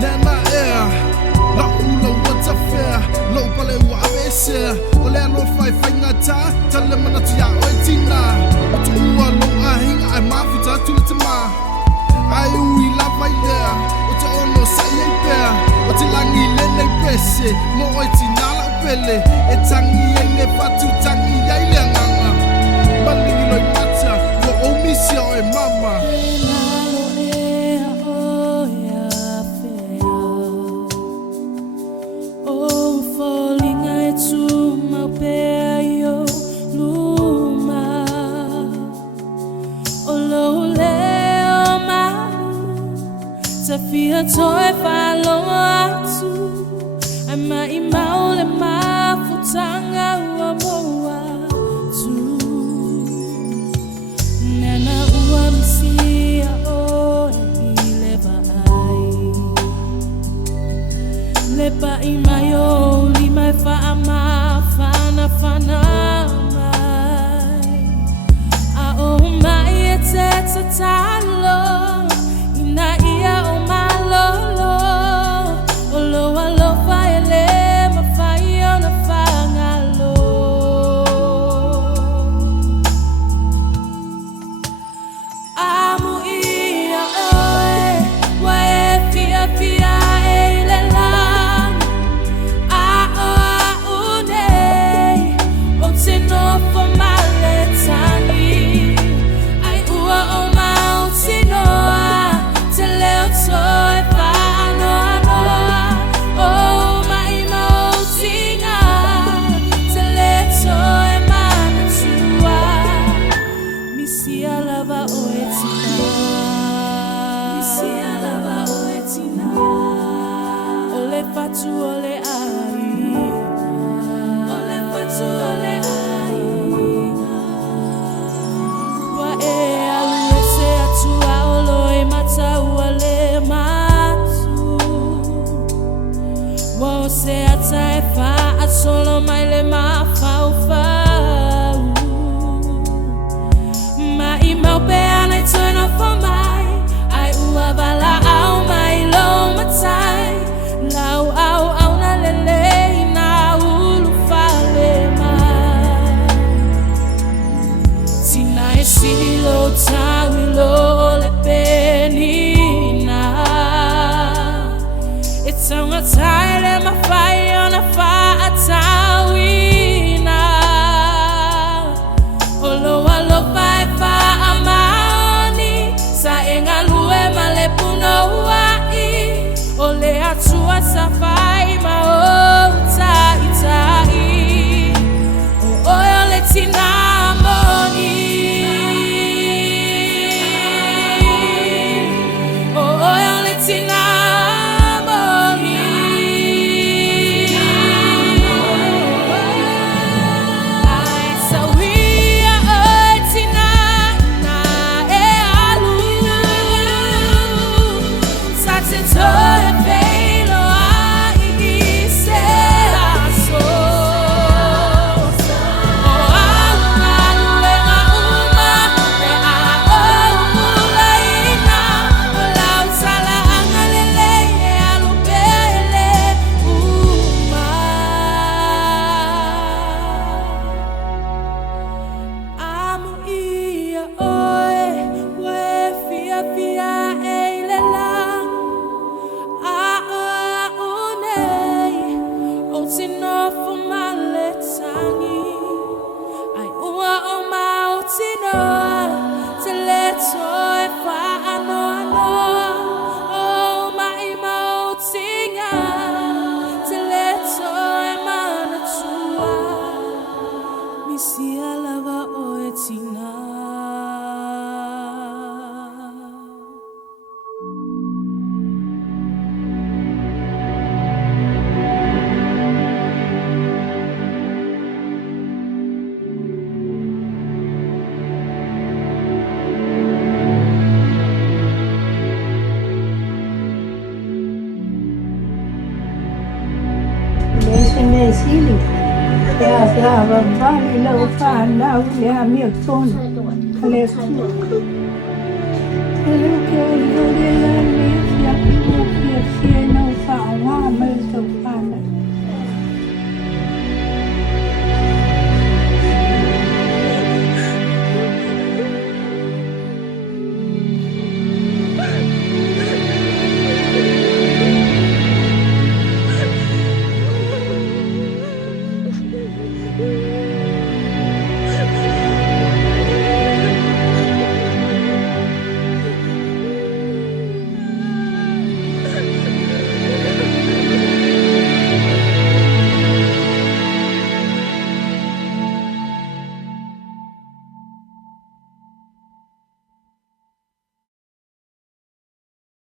Nana air, la ulo what's a fair, low pale wa avese, ole no fai ngata, tale mana tia oitina, tu ua lo ahinga ai mafita tulitama. Ai ui la vai there, o te ono sai ai pea, o te langi le nei pese, mo oitina la pele, e tangi ai le fatu tangi ai le nganga. Balingi loi mata, mo o Misia o e mama. Fia toi falong atu ama imau le mafutanga ua moa tu nana ua Misia o e leva ai lepa imayo lima fa ama fana fana mai a o mai e te talo ina ia o solo mai le ma fau ma I mau pe ana I turn off for mai ai uavala au mai lo matai lau au na lele na ulu fale mai tina e silo tawi lo le penina it's on a tile and my fire on a fire tawina olo alo fai fa amani sa engalue malepuno wai ole atua sa fai ma o tai tai o ole tina moni o ole tina Sili, ya Vavega la ufana ule Milton, Lesa. Hello, que yo le la Misia, que Mama,